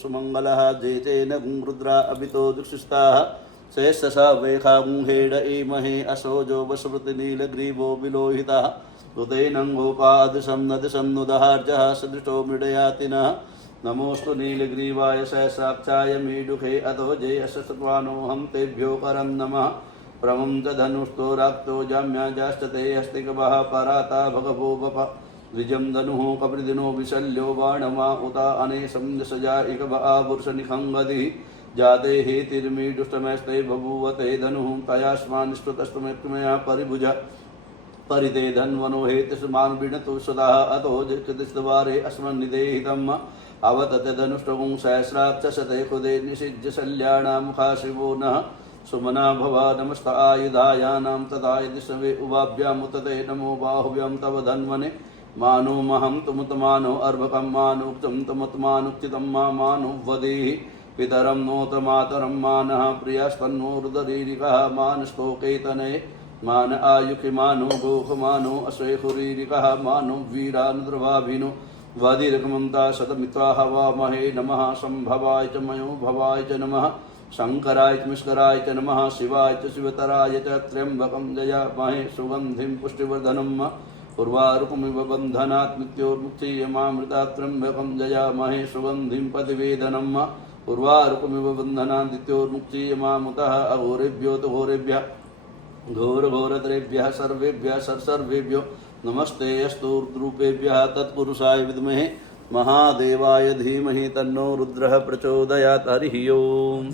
सुमंगलः जेतेन रुद्रा अभितो दुक्षिस्ताः शेषसा वेखा गुंहेड एमहे असोजो वसुमृतिनीलग्रीवो विलोहितः उतेनङ्गोपादशं नदशं नुदहार्जः सदृशो मृडयातिनः नमोस्तु नीलग्रीवाय सहस्राक्षाय मीडुखे अतो जयशस्वानोऽहं तेभ्यो करं नमः प्रमं च धनुस्तो राक्तो जाम्याजाश्चते हस्तिकवः पराता भगवो वप द्विजं धनुः कपिदिनो विशल्यो बाणमा उता अनेशं यशजा इकव आपुरुषनिखङ्गदिः जाते हेतिर्मीडुष्टमस्ते बभूवते धनुः तयास्मान् स्फुतस्तुमेत्मया परिभुज परिते धन्वनो हेतिस्मान् विणतु सदा अतो जतिस्तवारे अस्मन्निदेहितम् अवतत धनुष्टवं सहस्राक्षसते खुदे निषिज्य शल्याणामुखा शिवो नः सुमना भवा नमस्त आयुधायानां तथा यदि सवे उवाभ्यामुतते नमो बाहुभ्यां तव धन्वने मानो महं तुमुतमानो अर्भकं मानुक्तं तुमुतमानुक्तितं मानो वदेहि पितरं नोत मातरं मानः प्रियस्तन्नो रुदरीरिकः मानस्तोकेतने मान आयुखिमानो गोखमानो अश्वेहुरीरिकः मानो वीरानुद्रवाभिनो वादिरकमन्ता शतमित्वा हवामहे नमः संभवाय च मयो भवाय च नमः शंकराय च मिश्कराय च नमः शिवाय च शिवतराय च त्र्यंबकं जयामहे सुगन्धिं पुष्टिवर्धनम् उर्वारुकमिव बन्धनात् मृत्योर्मुक्तियमामृतात् त्र्यंबकं जयामहे सुगन्धिं पतिवेदनम् उर्वारुकमिव बन्धनात् मृत्योर्मुक्तियमामुतः अघोरेभ्यो तो घोरेभ्यः घोरघोरतरेभ्यः सर्वेभ्यः सर्वेभ्यो नमस्ते अस्तु रुद्रूपेभ्यः तत्पुरुषाय विद्महे महादेवाय धीमहि तन्नो रुद्रः प्रचोदयात् हरिः ओम्।